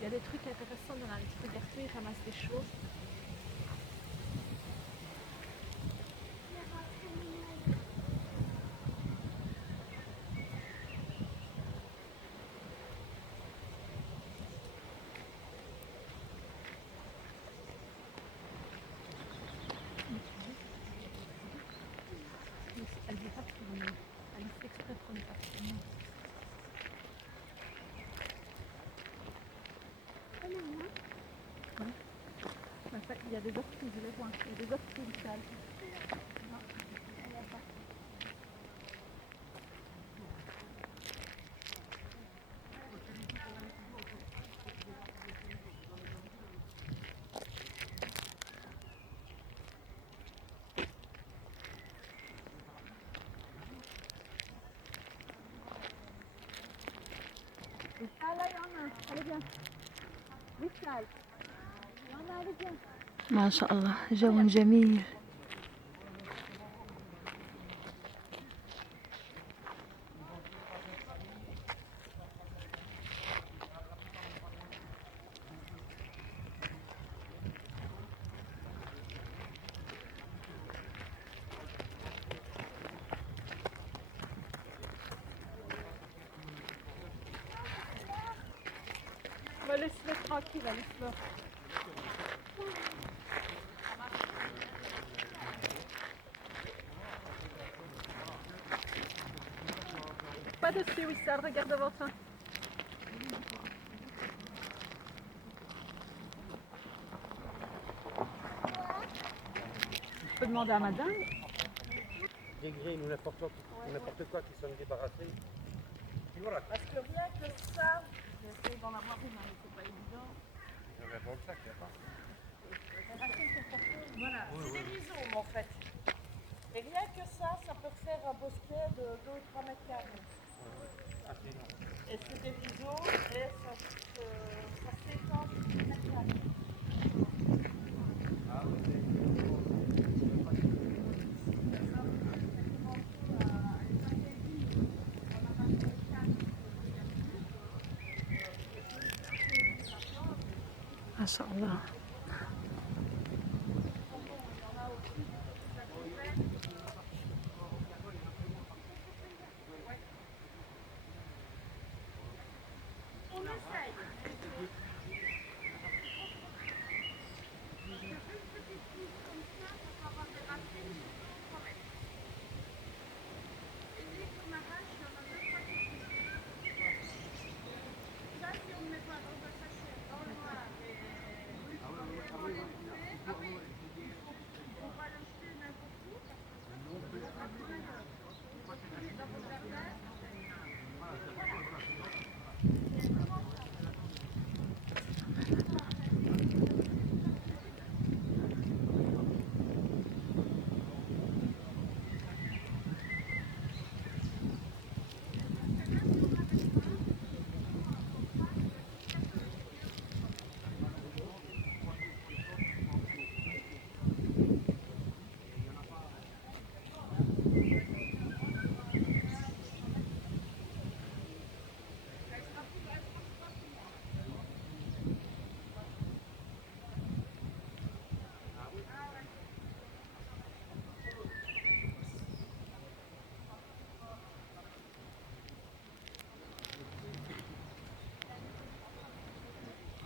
Il y a des trucs intéressants dans la liste. Regardez, ils ramassent des choses. Elle veut pas tourner. Elle fait exprès pour ne pas tourner. Ouais. Enfin, il y a des orties, je les vois. Il y a des orties sales. Non, elle n'a pas. Ah là, il y en a. Allez, viens. Vishal. Il y en a, allez, viens. ما شاء الله جو جميل. Bah, laisse-le tranquille, laisse-le. Pas dessus, Wissal, regarde devant toi. Je peux demander à madame. Des graines ou n'importe quoi qui sont débarrassés. Et voilà. Parce que rien que ça, j'essaie d'en avoir une, mais c'est pas évident. Il y en a dans le sac, il n'y a pas. Voilà, c'est des rhizomes en fait. Et rien que ça peut faire un bosquet de 2 ou 3 mètres carrés. Ah, c'est énorme. Et c'est des rhizomes et ça s'étend sur 10 mètres carrés. Ah oui, ما شاء الله.